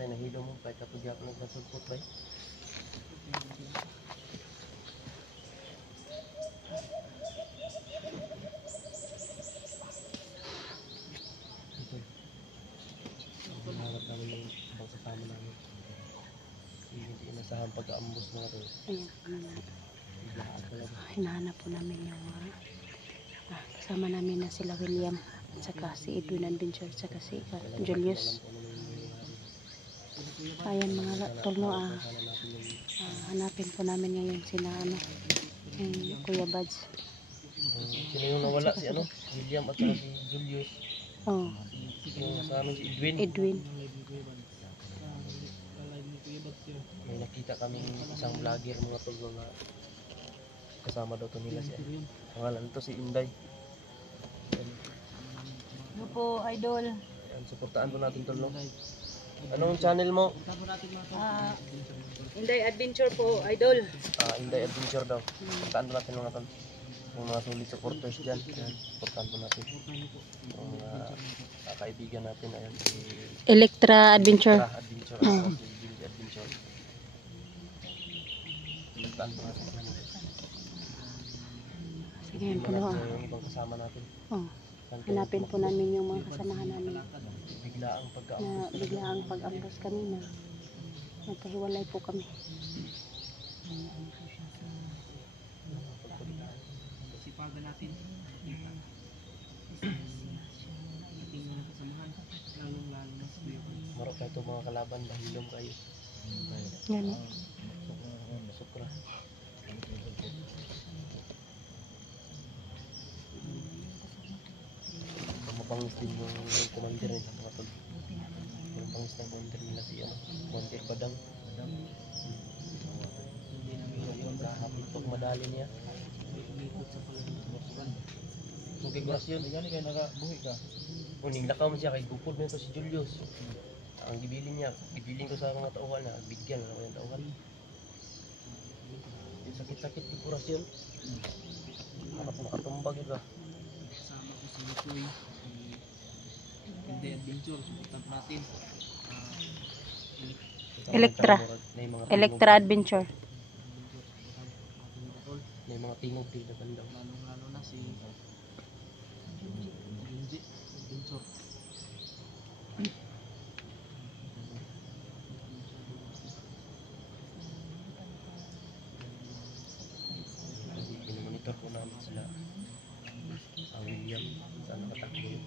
Nahilo mo pa kapag ako nagsasugpot ba? Hinahanap namin yung ibang kasama namin. Hindi inasahan pag-aambos na ito. Ayan, hinahanap po namin yung kasama namin na sila William, saka si Edwin Adventure, saka si Julius. Ayan mga tolno, hanapin po namin ngayon sila Kuya Buds. Sino yung nawala? Si William at saka si Julius. Oh. Yung sa amin si Edwin. May nakita kaming isang vlogger mga tolno na kasama daw to nila siya. Pangalan ito si Inday. Ano po, idol? Ayan, suportaan po natin tolno. Anong channel mo? Inday Adventure po, idol. Inday Adventure daw. Suportaan po natin mga tol. Yung mga sulit supporters dyan. Suportaan po natin. Yung mga kaibigan natin. Ayan, si Electra Adventure. Adventure. Si Billy Adventure. Suportaan po natin. Sige, yan po no. Yung ibang kasama natin. Hanapin po namin yung mga kasamahan namin. Biglaang pag-ambos kanina. Nagkahiwalay po kami. Sipagan natin. Ating mga kasamahan. Lalong-lalo na sa buhay. Marok kayo ito mga kalaban. Dahilom kayo. Yan. Sukra. Mapangis din yung commander nila mga tol. Yung pangis na commander nila si Commander Badang. Hapit pag madali niya. Okay, guras yun. Yan kayo nakabuhi ka. Uning lakaw mo siya kay gupod na ito si Julius. Ang gibilin niya, gibilin ko sa mga tauhan na bigyan na yung tauhan. Sakit-sakit yung guras yun. Harap nakatumbag yun ka. Kasama ko si Nicoy. Inday Adventure, suportan natin. Electra Adventure. May mga tingog dito banda. Lalo na si Inday Adventure. Monitor ko namin sila. William, saan nakatakbo yun?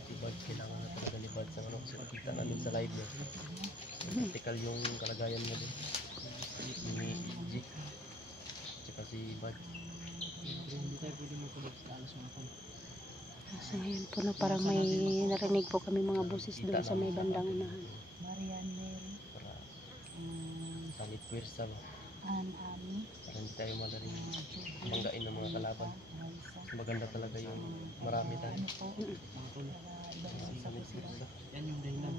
Si Bud, kailangan na talaga ni Bud sa so kita namin sa live niya. Practical yung kalagayan niya din. Ni Jik, tsaka si Bud. Hindi tayo pwede magkulog sa alas mga tol. So ngayon po na parang may narinig po kami mga boses doon sa may bandang unahan. Para salit pwersa ba? Para hindi tayo madaling manggain ng mga kalaban. Maganda talaga yung marami tayo. Yan yung dahilan.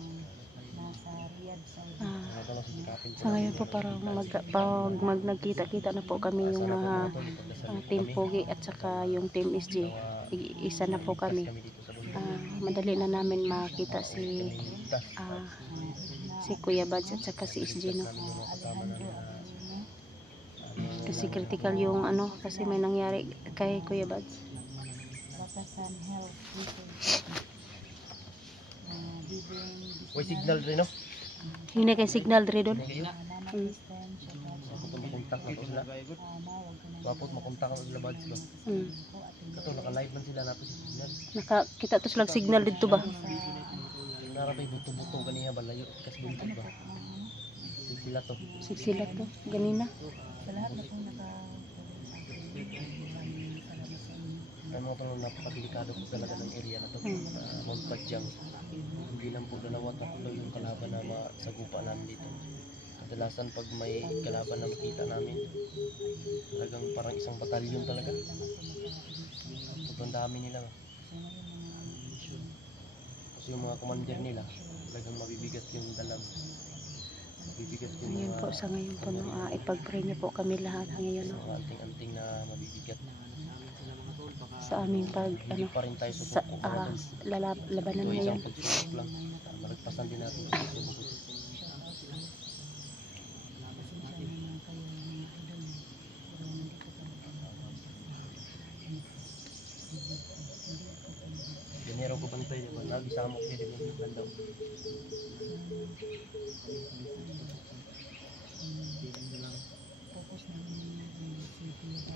So ngayon po parang pag nagkita-kita na po kami yung mga team Pogi at saka yung team SG. Isa na po kami. Madali na namin makita si Kuya Buds at saka si SG, no? Kasi critical yung kasi may nangyari kay Kuya Buds. May signal rin, no? Hindi kay signal rin doon. Makontak na to sila. Wapot makontak na sila Buds ba? Kato naka-live man sila nato si signal. Nakakita to sila signal dito ba? Naratoy buto-buto kaniya ba layo kasi buntog ba? Sila to. Sila to. Ganina. Sa lahat na pong Ay mga tol, napakadelikado po talaga ng area na to. Mount Padjang. Hindi lang po dalawa, tatlo yung kalaban na masagupa namin dito. Kadalasan pag may kalaban na makita namin, talagang parang isang batalyon talaga. Sobrang dami nila. Kasi yung mga commander nila, talagang mabibigat yung dalag. Mabibigat yung Ngayon po, sa ngayon po, no, ipag-pray niyo po kami lahat ngayon, no, mga anting-anting na mabibigat. sa aming pag, Hindi ano, pa rin tayo sa subuko mga tol. labanan Ito na yan. isang pagsubok lang. Malagpasan din natin sa pagsubok ito. Dinero ko bantay, diba? Nabisamok din yung ganda.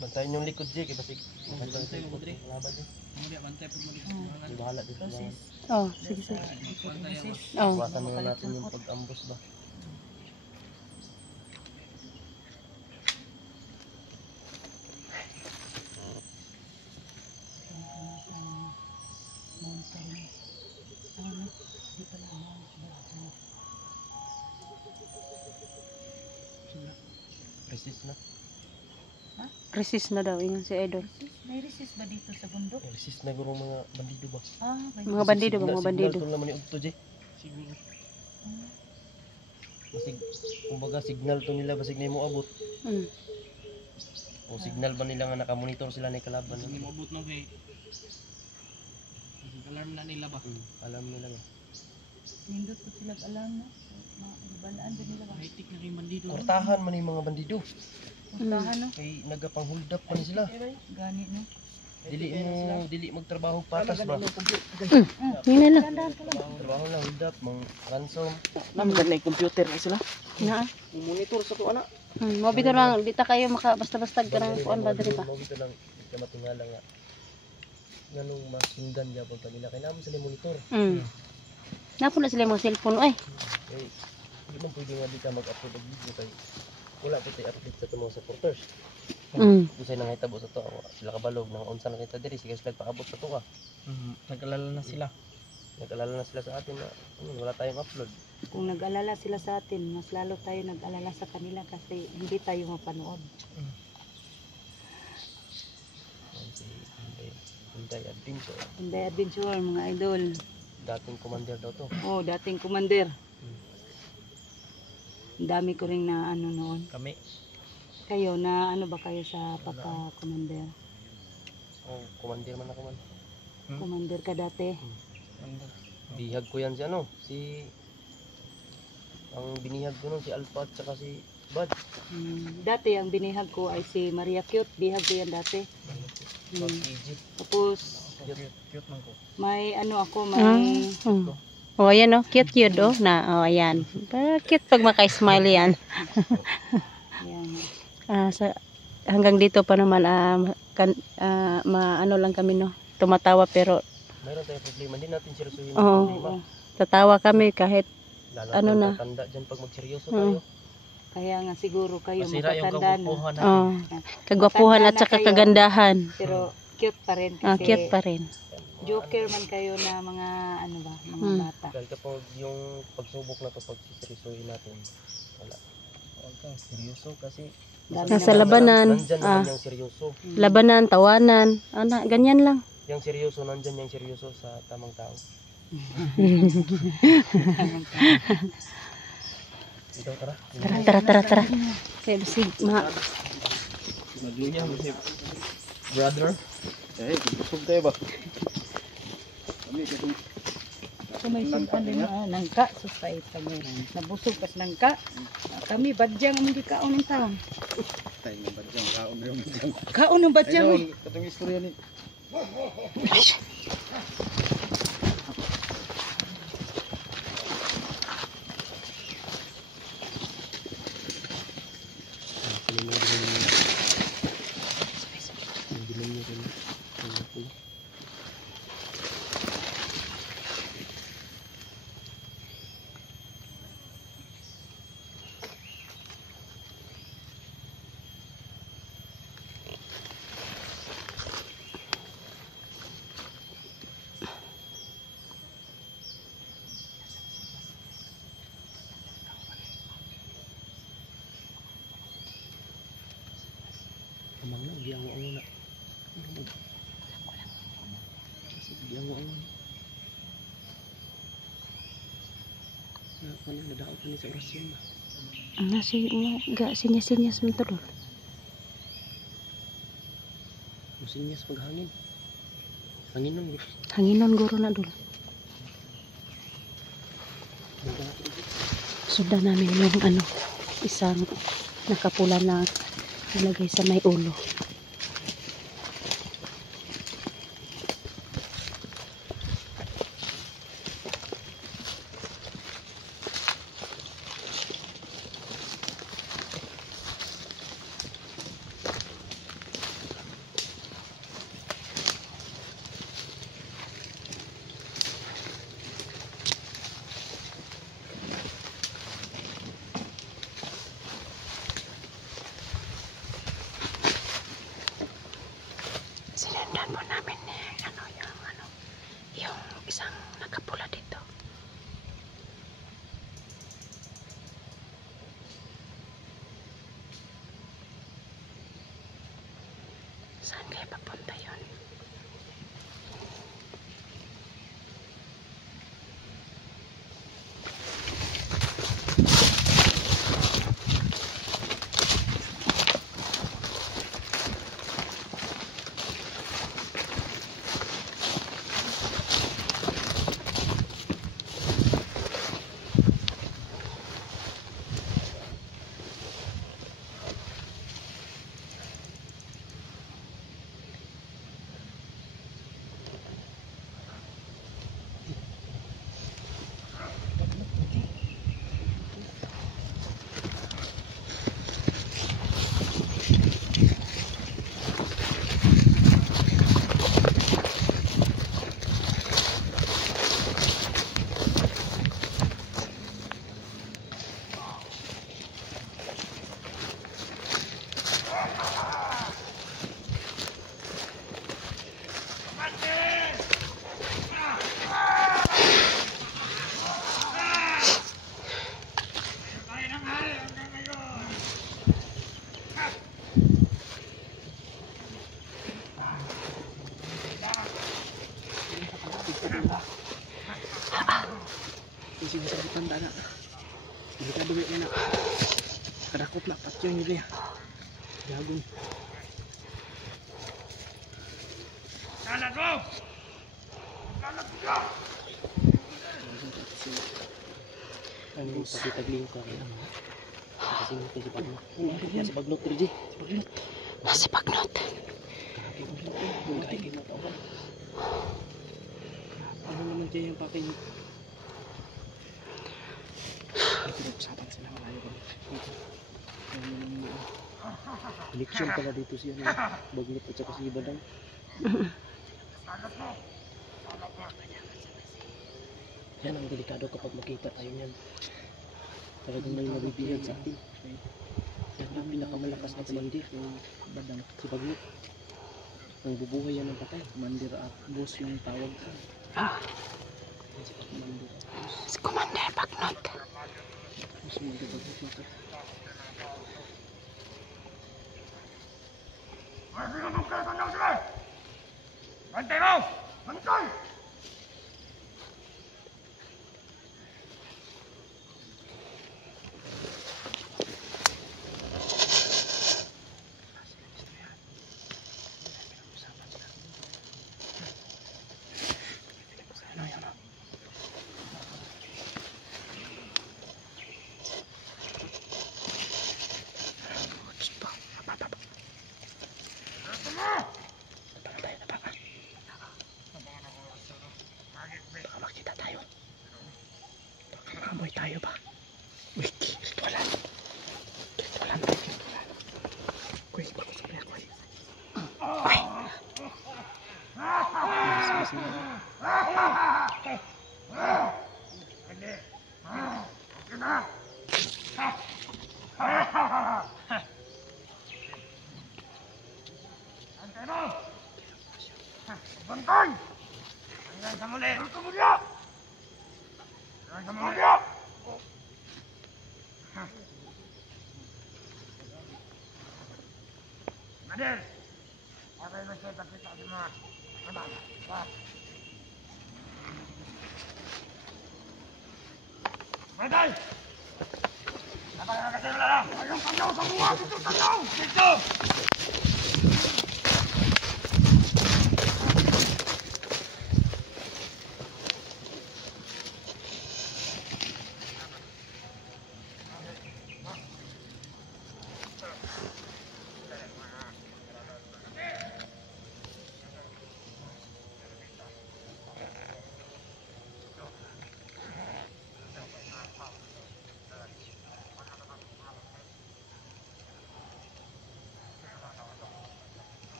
Bantayan yung likod, Jake. Basig. Bantay mo, Dre. Laban din. Di bahala din. Oh, sige, sige. Oh. Iwasan muna natin yung pag-ambos ba. Resist na. Resist na daw, yun si Idol. May resist ba dito sa bundok? Resist na guro mga bandido ba. Mga bandido ba, mga bandido? Signal to naman yung to, Jake. Siguro. Basig, kumbaga signal to nila, basig na mo abot. O signal ba nila nga nakamonitor sila na kalaban? Hindi mo abot na kay alarm na nila ba? Alam nila nga. Nindot ko sila alam na. Balaan din nila ba? High-tech na kay bandido. Kortahan man yung mga bandido. Puntahan no? Kay nagapang-hold up man sila. Gani no? Dili magtrabaho patas ba? Yun na lang. Trabaho lang, hold up, mang ransom. Maganda yung computer na sila. Na. Monitor sa to ana. Mabito lang, di ta kayo maka basta-basta ganang kuan ba diri ba? Mabito lang, ika matingala nga. Nganong masundan niya pag kanila kay naman sila monitor. Napo na sila mga cellphone ay. Eh, di man pwede nga di ka mag-upload og video kay wala po tayo update sa itong mga supporters. Kung sa'yo nangitabo sa to, sila kabalog, nang unsa na kita diri, sige sila paabot sa to ka. Nag-alala na sila. Nag-alala na sila sa atin na wala tayong upload. Kung nag-alala sila sa atin, mas lalo tayo nag-alala sa kanila kasi hindi tayo mapanood. Si Inday Adventure. Hindi adventure mga idol. Dating commander daw to. Oh, dating commander. Ang dami ko rin na ano noon. Kami. Kayo na ano ba kayo sa pagka-commander? Oh, commander man ako man. Commander ka dati? Bihag ko yan si ano, ang binihag ko nun si Alpha at saka si Bud. Dati ang binihag ko ay si Maria Cute. Bihag ko yan dati. Tapos Cute man ko. may ano ako, may Oh, ayan oh, cute yun oh. Na, oh, ayan. Pero cute pag maka-smile yan. yan. Hanggang dito pa naman, ano lang kami no. Tumatawa pero, Mayroon tayong problema, hindi natin seryosohin yung oo, problema. tatawa kami kahit, Lalo ano na. Tanda dyan pag magseryoso tayo. Kaya nga siguro kayo Masira yung matatanda na. kagupuhan natin. oh, kagwapuhan at saka kagandahan. Pero cute pa rin kasi Cute pa rin. joker man kayo na mga ano ba, mga bata. Dahil kapag yung pagsubok na to, pag seryosohin natin, wala. Huwag kang seryoso kasi Nasa labanan, nandyan naman yung seryoso. labanan, tawanan, ganyan lang. Yung seryoso, nandyan yung seryoso sa tamang tao. Ito, tara. Tara. Kaya bisig, Nagluya mo si brother. Busog tayo ba? So may sumpan din nangka, susay pa nyo. Nabusog pas nangka. Kami, badyang ang hindi kaon ng taon. Tayo ng badyang, kaon na yung badyang. Kaon ng badyang. Katong istorya ni. ang una. Sige, ang una. Ano, nadaot na sa orasyon na. Sinyas-sinyas mo to doon. Musinyas paghangin. Hanginon guro. Hanginon guro na doon. Sundan namin yung ano, isang nakapula na nalagay sa may ulo. Sinundan po namin yung isang nakapula dito. Saan kaya papunta yun? Sige sa butanda na. Hindi ka duwi na. Kadakot na patyo nyo niya. Gagong. Salat mo! Salat mo! Ano yung pagkitagling ko kaya mo? Kasi mo kayo si Bagnot. Si Bagnot rin di. Si Bagnot. Si Bagnot. Kung kaya kayo matawa. Ano naman dyan yung pakin? Pinag-usapan sila malayo ba? Eleksyon pala dito siya ng Bagnot at saka si Badang. Yan ang delikado kapag makita tayo niyan. Talagang may mabibigyan sa atin. Yan ang pinakamalakas na kumandir. Badang si Bagnot. Ang bubuhay yan ng patay. Kumandir at boss yung tawag ko. Si Kumandir at boss. Si Commander Bagnot. Sumunod ang pagkakita. Bantay mo! Bantay! Amoy tayo ba? Uy, kiritualan. Kiritualan tayo, kiritualan. Kuy, bagus na kuy. Kuy. Mas na. Bantay! Hanggang sa muli! Hanggang sa muli! Hanggang sa muli! Nadir! Sabay mo siya ipakita sa mga kabala. Ha? Matay! Napakakasira lang! Ayong tanyaw sa buwan! Dito tanyaw! Dito!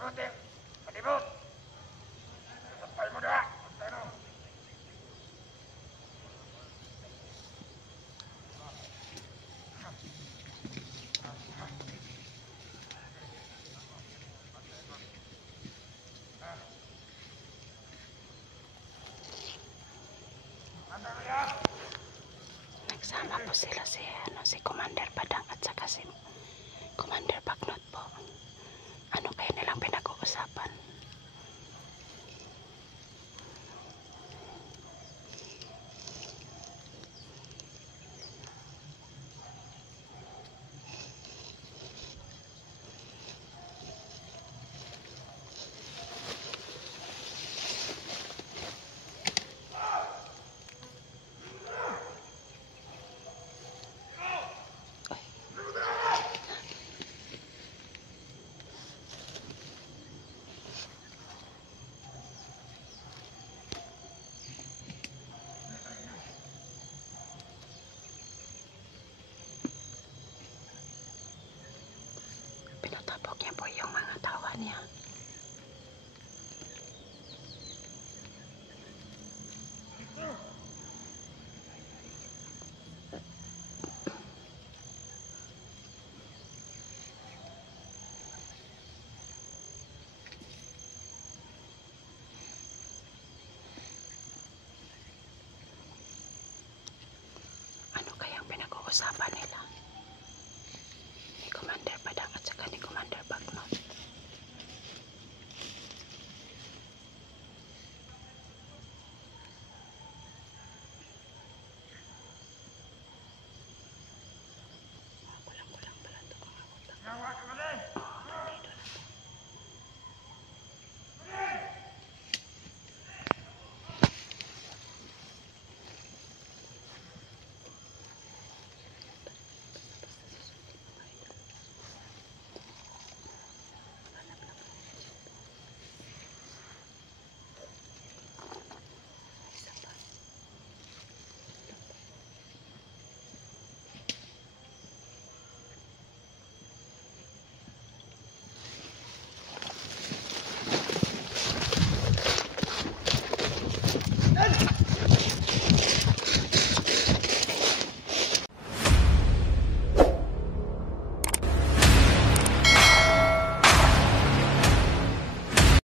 Patibot! Patibot! Sampal mo na! Sampal mo! Nagsama po sila si Commander Badang at saka si Commander Bagnot po. Ano kaya nilang pinag-uusapan? Pinatapok niya po yung mga tawa niya. Ano kayang pinag-uusapan nila? Ni Commander Badang at saka ni Commander Bagnot. Kulang-kulang pala ito mga utak. Yawa ka ba din? Dito na to.